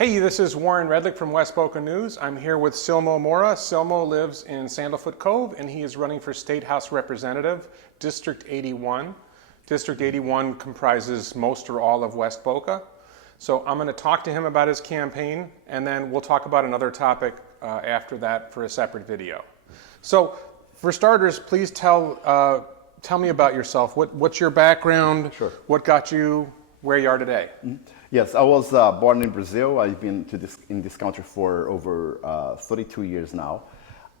Hey, this is Warren Redlick from West Boca News. I'm here with Silmo Moura. Silmo lives in Sandalfoot Cove, and he is running for State House Representative, District 81. District 81 comprises most or all of West Boca. So I'm going to talk to him about his campaign, and then we'll talk about another topic after that for a separate video. So for starters, please tell me about yourself. What's your background? Sure. What got you where you are today? Mm-hmm. Yes, I was born in Brazil. I've been in this country for over 32 years now.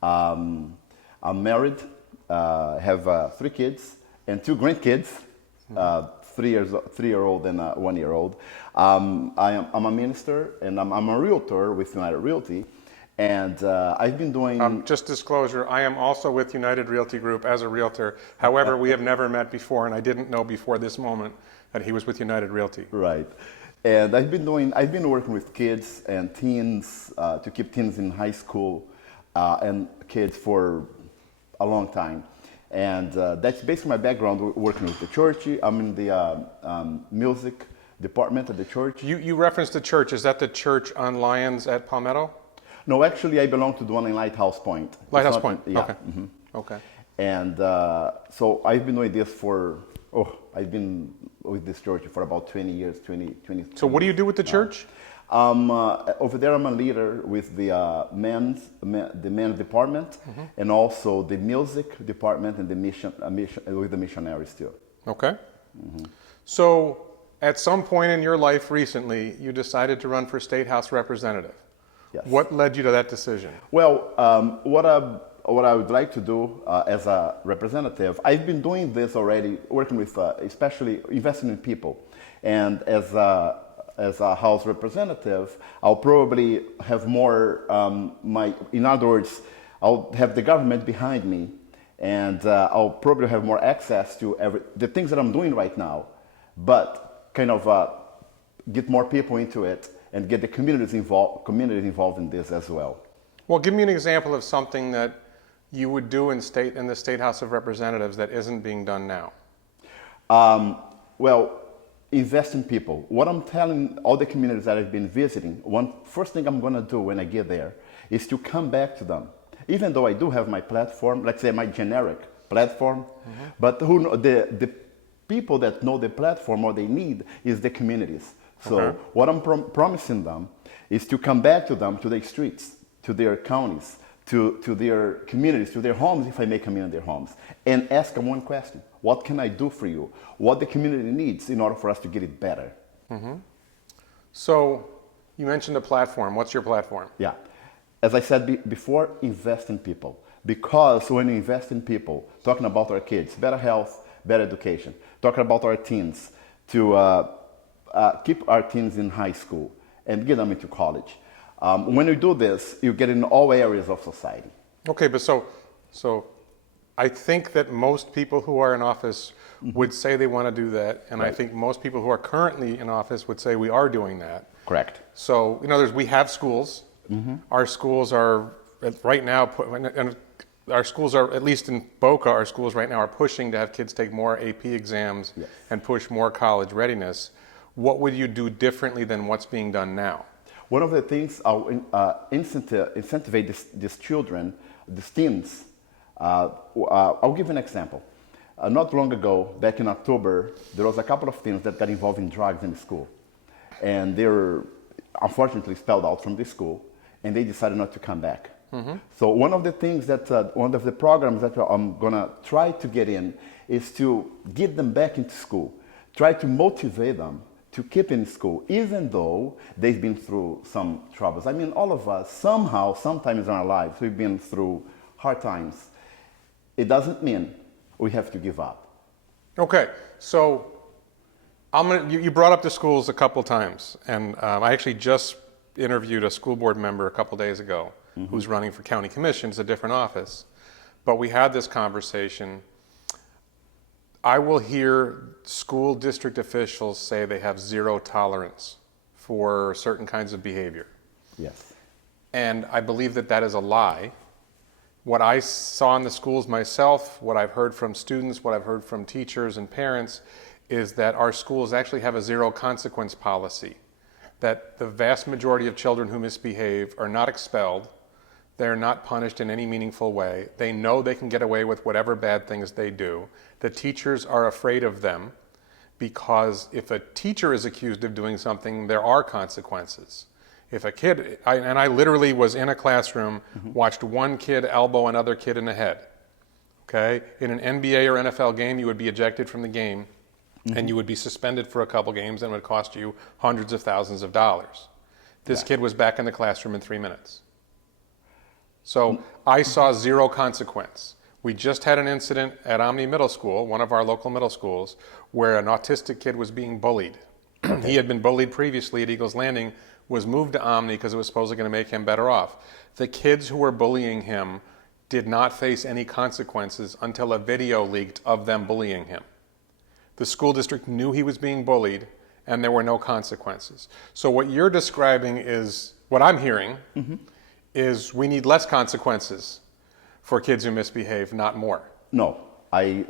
I'm married, have 3 kids and 2 grandkids, 3-year-old and 1-year-old. I'm a minister and I'm a realtor with United Realty. And I've been doing... just disclosure, I am also with United Realty Group as a realtor. However, we have never met before, and I didn't know before this moment that he was with United Realty. Right. And I've been working with kids and teens to keep teens in high school and kids for a long time. And that's basically my background, working with the church. I'm in the music department at the church. You referenced the church. Is that the church on Lyons at Palmetto? No, actually, I belong to the one in Lighthouse Point. Lighthouse Point, yeah. Okay. Mm-hmm. Okay. And so I've been doing this I've been with this church for about 20 years, 20. So what do you do with the church? Over there, I'm a leader with the men's department, and also the music department and the mission with the missionaries too. Okay. Mm-hmm. So at some point in your life recently, you decided to run for State House Representative. Yes. What led you to that decision? Well, what I would like to do as a representative, I've been doing this already, working with, especially investing in people. And as a House representative, I'll probably have more, in other words, I'll have the government behind me, and I'll probably have more access to the things that I'm doing right now, but kind of get more people into it and get the communities involved in this as well. Well, give me an example of something that you would do in the State House of Representatives that isn't being done now. Well, invest in people. What I'm telling all the communities that I've been visiting, first thing I'm going to do when I get there is to come back to them. Even though I do have my platform, let's say my generic platform, but the people that know the platform, what they need is the communities. So what I'm promising them is to come back to them, to their streets, to their counties, to their communities, to their homes, if I may come in their homes, and ask them one question: what can I do for you? What the community needs in order for us to get it better. Mm-hmm. So you mentioned a platform. What's your platform? Yeah. As I said before, invest in people. Because when you invest in people, talking about our kids, better health, better education, talking about our teens, to keep our teens in high school and get them into college. When you do this, you get in all areas of society. Okay, but so I think that most people who are in office would say they want to do that, and I think most people who are currently in office would say we are doing that. Correct. So, we have schools. Our schools are right now, and our schools are, at least in Boca, our schools right now are pushing to have kids take more AP exams and push more college readiness. What would you do differently than what's being done now? One of the things I'll incentivize these children, these teens. I'll give an example. Not long ago, back in October, there was a couple of teens that got involved in drugs in school. And they were unfortunately expelled out from the school, and they decided not to come back. So one of the things one of the programs that I'm gonna try to get in is to get them back into school, try to motivate them to keep in school, even though they've been through some troubles. I mean, all of us, somehow, sometimes in our lives, we've been through hard times. It doesn't mean we have to give up. Okay, so you brought up the schools a couple times, and I actually just interviewed a school board member a couple days ago who's running for county commission. It's a different office. But we had this conversation. I will hear school district officials say they have zero tolerance for certain kinds of behavior. Yes. And I believe that that is a lie. What I saw in the schools myself, what I've heard from students, what I've heard from teachers and parents, is that our schools actually have a zero consequence policy. that the vast majority of children who misbehave are not expelled. They're not punished in any meaningful way. They know they can get away with whatever bad things they do. The teachers are afraid of them because if a teacher is accused of doing something, there are consequences. If a kid, and I literally was in a classroom, watched one kid elbow another kid in the head. Okay? In an NBA or NFL game, you would be ejected from the game, and you would be suspended for a couple games, and it would cost you hundreds of thousands of dollars. This kid was back in the classroom in 3 minutes. So I saw zero consequence. We just had an incident at Omni Middle School, one of our local middle schools, where an autistic kid was being bullied. He had been bullied previously at Eagles Landing, was moved to Omni because it was supposedly going to make him better off. The kids who were bullying him did not face any consequences until a video leaked of them bullying him. The school district knew he was being bullied, and there were no consequences. So what you're describing is, what I'm hearing, is we need less consequences for kids who misbehave, not more. No, I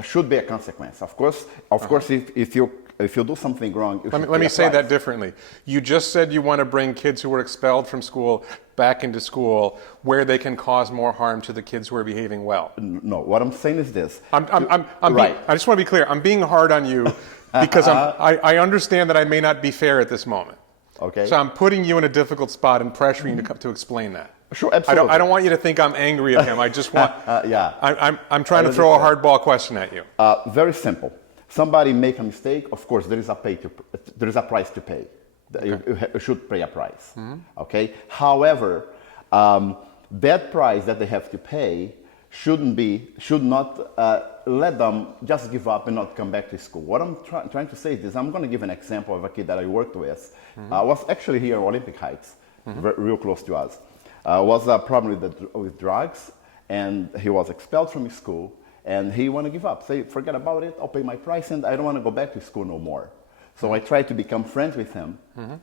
should be a consequence. Of course, if you do something wrong, let me say that differently. You just said you want to bring kids who were expelled from school back into school where they can cause more harm to the kids who are behaving well. No, what I'm saying is this. I just want to be clear. I'm being hard on you because I understand that I may not be fair at this moment. Okay. So I'm putting you in a difficult spot and pressuring you to explain that. Sure, absolutely. I don't want you to think I'm angry at him. I just want. I'm trying to throw a hardball question at you. Very simple. Somebody make a mistake. Of course, there is a price to pay. Okay. You should pay a price. Okay. However, that price that they have to pay should not let them just give up and not come back to school. What I'm trying to say is this. I'm going to give an example of a kid that I worked with. Was actually here in Olympic Heights, real close to us. Was a problem with drugs, and he was expelled from his school, and he wanted to give up. Say, forget about it, I'll pay my price, and I don't want to go back to school no more. So I tried to become friends with him.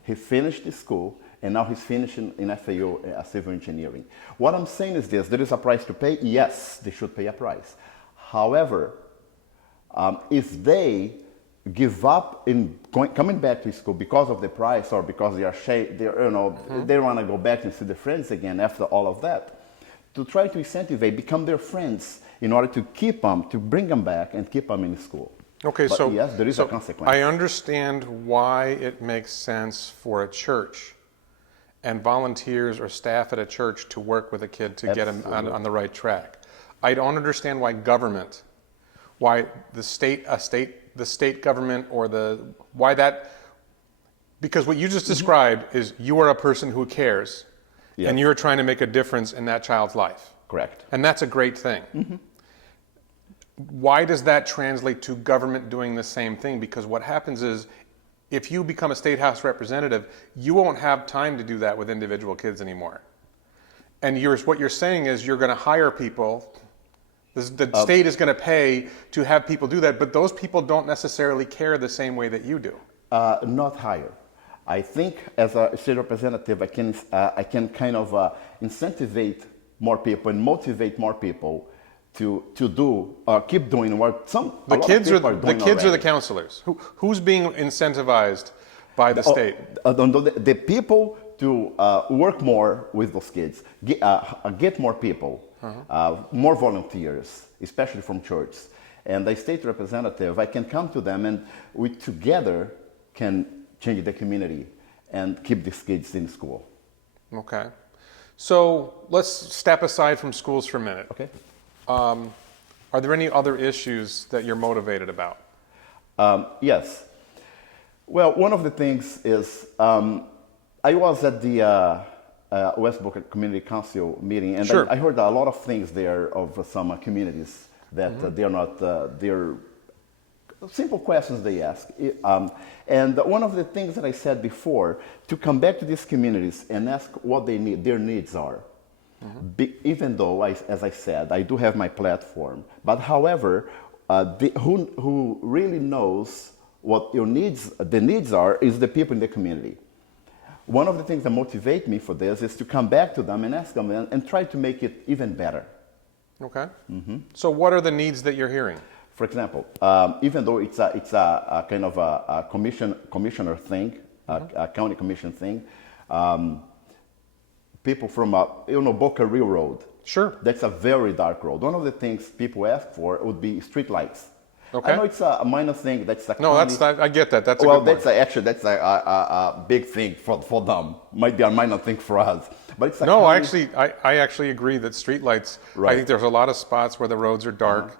He finished the school, and now he's finishing in FAO, civil engineering. What I'm saying is this, there is a price to pay. Yes, they should pay a price. However, if they give up in coming back to school because of the price or because they don't want to go back and see their friends again after all of that, to try to incentivize, become their friends in order to keep them, to bring them back and keep them in school. Okay, but so yes, there is a consequence. I understand why it makes sense for a church and volunteers or staff at a church to work with a kid to get him on the right track. I don't understand why government, why the state government because what you just described is you are a person who cares, and you're trying to make a difference in that child's life. Correct. And that's a great thing. Why does that translate to government doing the same thing? Because what happens is, if you become a state house representative, you won't have time to do that with individual kids anymore. And what you're saying is you're going to hire people. The state is going to pay to have people do that, but those people don't necessarily care the same way that you do. Not hire. I think as a state representative, I can kind of incentivize more people and motivate more people to keep doing what the kids are the counselors. Who's being incentivized by the state? The people to work more with those kids, get more people, more volunteers, especially from church. And the state representative, I can come to them and we together can change the community and keep these kids in school. Okay. So let's step aside from schools for a minute. Okay. Are there any other issues that you're motivated about? Yes. Well, one of the things is I was at the West Boca Community Council meeting, and I heard a lot of things there of some communities that they're not, they're simple questions they ask. And one of the things that I said before, to come back to these communities and ask what they need, their needs are. Even though, as I said, I do have my platform, but however, who really knows what the needs are is the people in the community. One of the things that motivate me for this is to come back to them and ask them and try to make it even better. Okay. So what are the needs that you're hearing? For example, even though it's a kind of a commissioner thing, a county commission thing. People from, Boca Railroad. Sure. That's a very dark road. One of the things people ask for would be streetlights. Okay. I know it's a minor thing. That's a No, county. I get that. That's a Well, good that's one. actually a big thing for them. Might be a minor thing for us, but it's a No, county. I actually agree that streetlights. I Right. think there's a lot of spots where the roads are dark,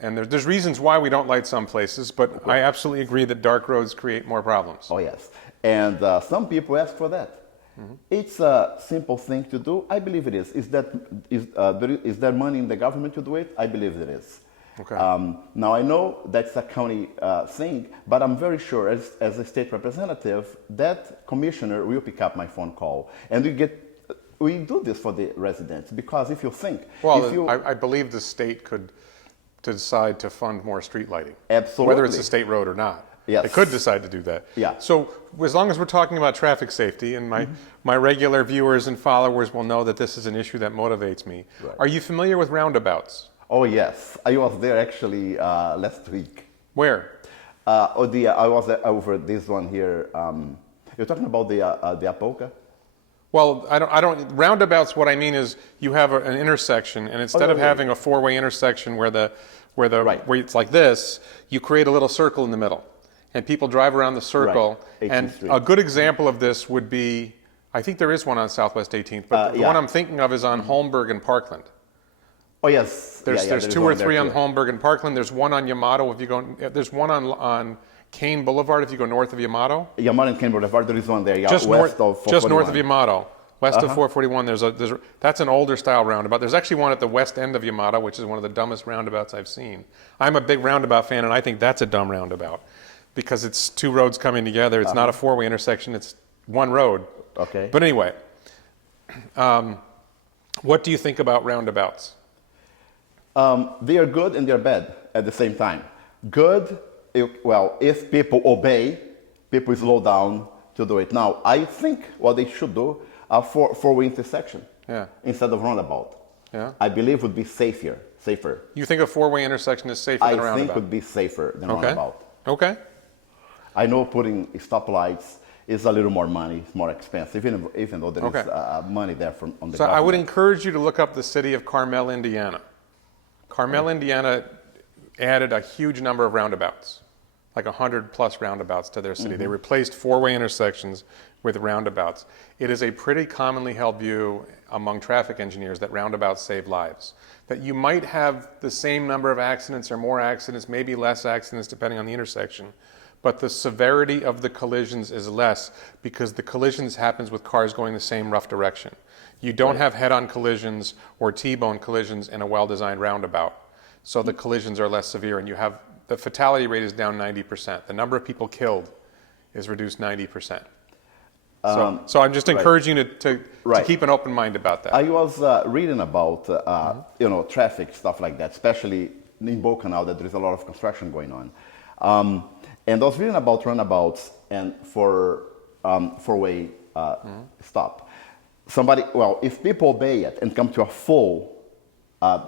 and there's reasons why we don't light some places. But I absolutely agree that dark roads create more problems. Oh yes, and some people ask for that. It's a simple thing to do. I believe it is. Is there money in the government to do it? I believe it is. Okay. Now I know that's a county thing, but I'm very sure as a state representative, that commissioner will pick up my phone call, and we do this for the residents, because if you think, Well, if you, I believe the state could decide to fund more street lighting. Absolutely. Whether it's a state road or not. Yes. It could decide to do that. Yeah. So as long as we're talking about traffic safety, and my regular viewers and followers will know that this is an issue that motivates me. Right. Are you familiar with roundabouts? oh yes, I was there actually last week. Where? I was over this one here. You're talking about the Apoca? Well, I don't. Roundabouts. What I mean is, you have an intersection, and instead of having a four-way intersection where Right. where it's like this, you create a little circle in the middle, and people drive around the circle. Right. And 18th Street. a good example of this would be, I think there is one on Southwest 18th, but the yeah. one I'm thinking of is on Holmberg and Parkland. Oh yes. There's there's two one or three there on too. Holmberg and Parkland. There's one on Yamato. If you go, there's one on Kane Boulevard if you go north of Yamato. Yamato and Ken Boulevard, there is one there. Yeah, Just west north, of just north of 441. Yamato, west of 441. That's an older style roundabout. There's actually one at the west end of Yamato, which is one of the dumbest roundabouts I've seen. I'm a big roundabout fan, and I think that's a dumb roundabout because it's two roads coming together. It's not a four-way intersection. It's one road. Okay. But anyway, what do you think about roundabouts? They are good and they're bad at the same time. Good, if people obey, people slow down to do it. Now, I think what they should do are four-way intersection instead of roundabout. Yeah. I believe would be safer. You think a four-way intersection is safer I than a think roundabout? would be safer than Okay. roundabout. Okay. I know putting stoplights is a little more money, it's more expensive, even though there is money there on the So government. I would encourage you to look up the city of Carmel, Indiana. Carmel, Indiana added a huge number of roundabouts, like 100 plus roundabouts to their city. They replaced four-way intersections with roundabouts. It is a pretty commonly held view among traffic engineers that roundabouts save lives. That you might have the same number of accidents or more accidents, maybe less accidents depending on the intersection, but the severity of the collisions is less because the collisions happens with cars going the same rough direction. You don't have head-on collisions or T-bone collisions in a well-designed roundabout, so the collisions are less severe, and the fatality rate is down 90%. The number of people killed is reduced 90%. So I'm just encouraging you to keep an open mind about that. I was reading about traffic stuff like that, especially in Boca now that there is a lot of construction going on, and I was reading about roundabouts and four-way stop. If people obey it and come to a full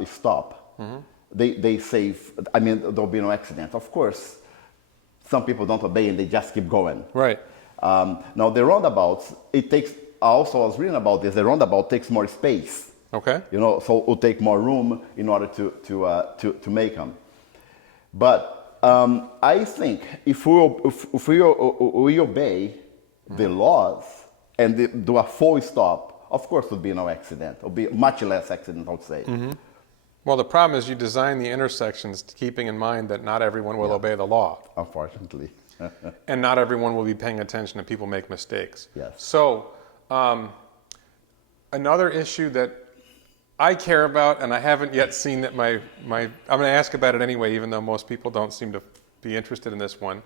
stop, they save. I mean, there'll be no accident. Of course, some people don't obey and they just keep going. Right. Now the roundabouts, it takes. Also, I was reading about this. The roundabout takes more space. Okay. So it will take more room in order to make them. But I think if we obey the laws and do a full stop, of course, there would be no accident. There would be much less accident, I would say. Well, the problem is you design the intersections keeping in mind that not everyone will obey the law. Unfortunately. And not everyone will be paying attention if people make mistakes. Yes. So, another issue that I care about, and I haven't yet seen that I'm going to ask about it anyway, even though most people don't seem to be interested in this one.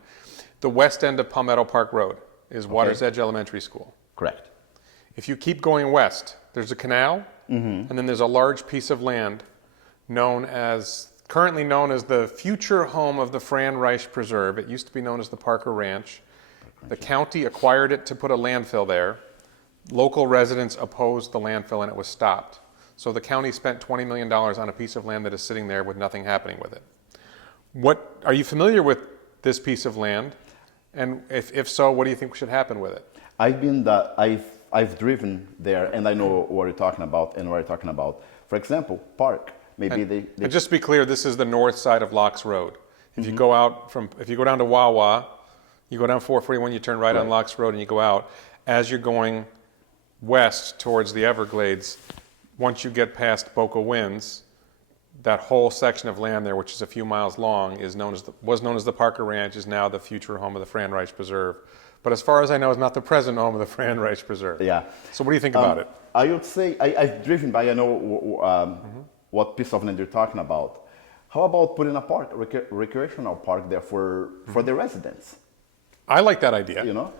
The west end of Palmetto Park Road is Water's Edge Elementary School. Correct. If you keep going west, there's a canal, and then there's a large piece of land currently known as the future home of the Fran Reich Preserve. It used to be known as the Parker Ranch. The county acquired it to put a landfill there. Local residents opposed the landfill and it was stopped. So the county spent $20 million on a piece of land that is sitting there with nothing happening with it. Are you familiar with this piece of land? And if so, what do you think should happen with it? I've driven there, and I know what you're talking about and what you're talking about. For example, park. Maybe And just to be clear, this is the north side of Locks Road. If you go out if you go down to Wawa, you go down 441, you turn right on Locks Road and you go out. As you're going west towards the Everglades, once you get past Boca Winds, that whole section of land there, which is a few miles long, was known as the Parker Ranch, is now the future home of the Fran Reich Preserve. But as far as I know, it's not the present home of the Fran Reich Preserve. Yeah. So what do you think about it? I would say I've driven by. I know what piece of land you're talking about. How about putting a park, recreational park there for the residents? I like that idea. You know,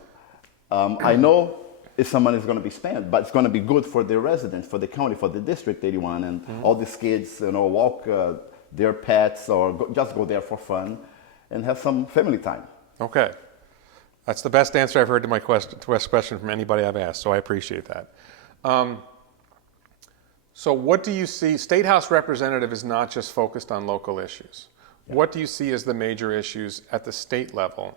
I know if some money is going to be spent, but it's going to be good for the residents, for the county, for the District 81, and all these kids, walk their pets or just go there for fun and have some family time. Okay. That's the best answer I've heard to my question from anybody I've asked, so I appreciate that. So what do you see? State House Representative is not just focused on local issues. Yeah. What do you see as the major issues at the state level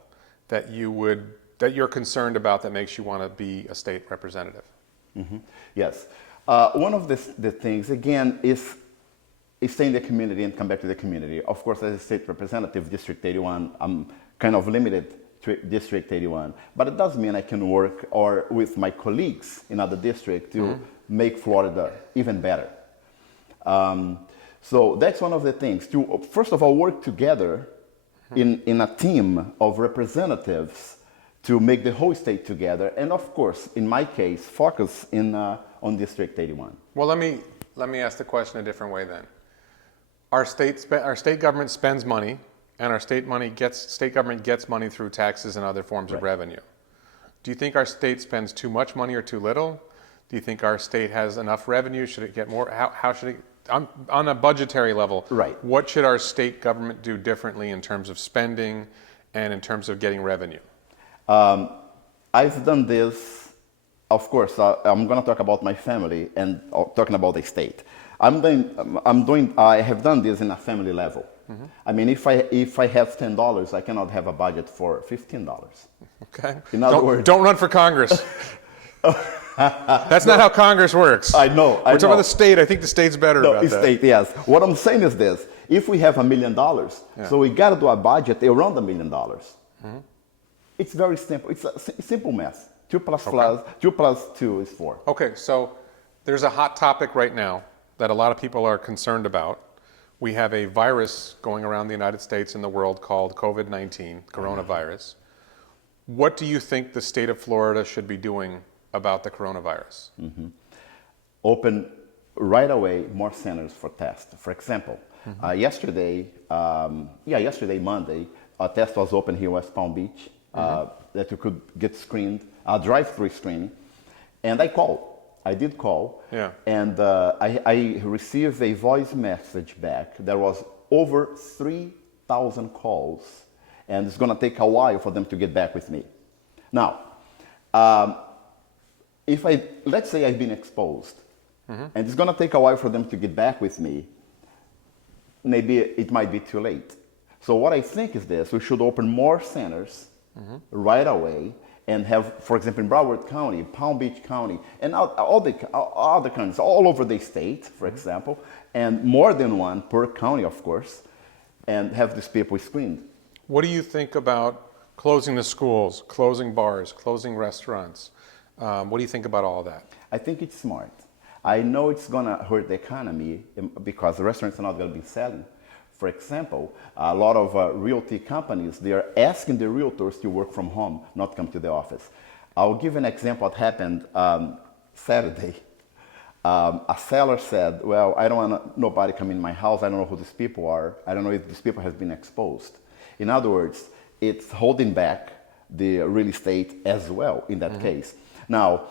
that you're concerned about that makes you want to be a state representative? Mm-hmm. Yes. One of the things, again, is stay in the community and come back to the community. Of course, as a state representative, District 81, I'm kind of limited to District 81, but it does mean I can work with my colleagues in other districts to make Florida even better. So that's one of the things, to first of all work together in a team of representatives to make the whole state together, and of course, in my case, focus on District 81. Well, let me ask the question a different way then. Our state government spends money, and our state government gets money through taxes and other forms of revenue. Do you think our state spends too much money or too little? Do you think our state has enough revenue? Should it get more? How should it, on a budgetary level, what should our state government do differently in terms of spending and in terms of getting revenue? I've done this, of course, I'm going to talk about my family and talking about the state. I have done this in a family level. Mm-hmm. I mean, if I have $10, I cannot have a budget for $15. Okay. In other words, don't run for Congress. That's not how Congress works. I know. We're talking about the state. I think the state's better about that. State, yes. What I'm saying is this: if we have $1 million, so we got to do a budget around $1 million. Mm-hmm. It's very simple. It's a simple math. 2 plus 2 is 4. Okay, so there's a hot topic right now that a lot of people are concerned about. We have a virus going around the United States and the world called COVID-19, coronavirus. What do you think the state of Florida should be doing about the coronavirus? Mm-hmm. Open right away more centers for tests. For example, yesterday, Monday, a test was open here in West Palm Beach that you could get screened, a drive-through screening, and I did call, and I received a voice message back. There was over 3,000 calls, and it's going to take a while for them to get back with me. Now, let's say I've been exposed, and it's going to take a while for them to get back with me, maybe it might be too late. So what I think is this: we should open more centers right away, and have, for example, in Broward County, Palm Beach County, and all the counties, all over the state, for example, and more than one per county, of course, and have these people screened. What do you think about closing the schools, closing bars, closing restaurants? What do you think about all that? I think it's smart. I know it's going to hurt the economy because the restaurants are not going to be selling. For example, a lot of realty companies, they are asking the realtors to work from home, not come to the office. I'll give an example what happened Saturday. A seller said, well, I don't want nobody come in my house. I don't know who these people are. I don't know if these people have been exposed. In other words, it's holding back the real estate as well in that case. Now,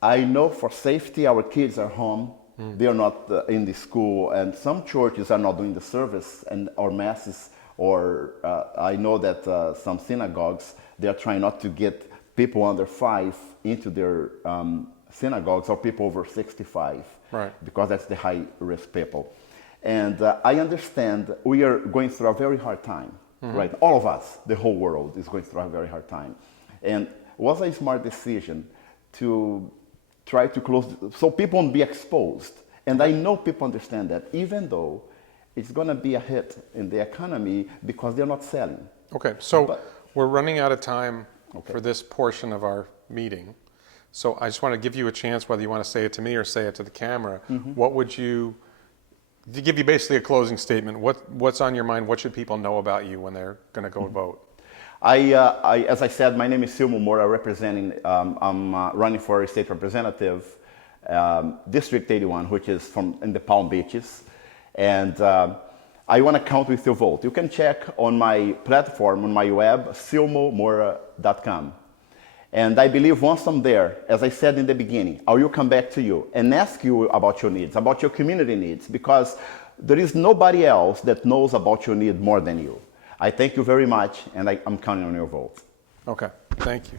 I know for safety, our kids are home. They are not in the school, and some churches are not doing the service or masses, or I know that some synagogues, they are trying not to get people under 5 into their synagogues, or people over 65, because that's the high-risk people. And I understand we are going through a very hard time. right? All of us, the whole world, is going through a very hard time. And it was a smart decision to try to close, so people won't be exposed. And I know people understand that, even though it's going to be a hit in the economy because they're not selling. Okay, so But- we're running out of time Okay. for this portion of our meeting. So I just want to give you a chance, whether you want to say it to me or say it to the camera. What would you, to give you basically a closing statement, what's on your mind? What should people know about you when they're going to go vote? As I said, my name is Silmo Moura, representing, I'm running for a state representative, District 81, which is in the Palm Beaches. And I want to count with your vote. You can check on my platform, on my web, silmomoura.com. And I believe once I'm there, as I said in the beginning, I will come back to you and ask you about your needs, about your community needs, because there is nobody else that knows about your need more than you. I thank you very much, and I'm counting on your vote. Okay, thank you.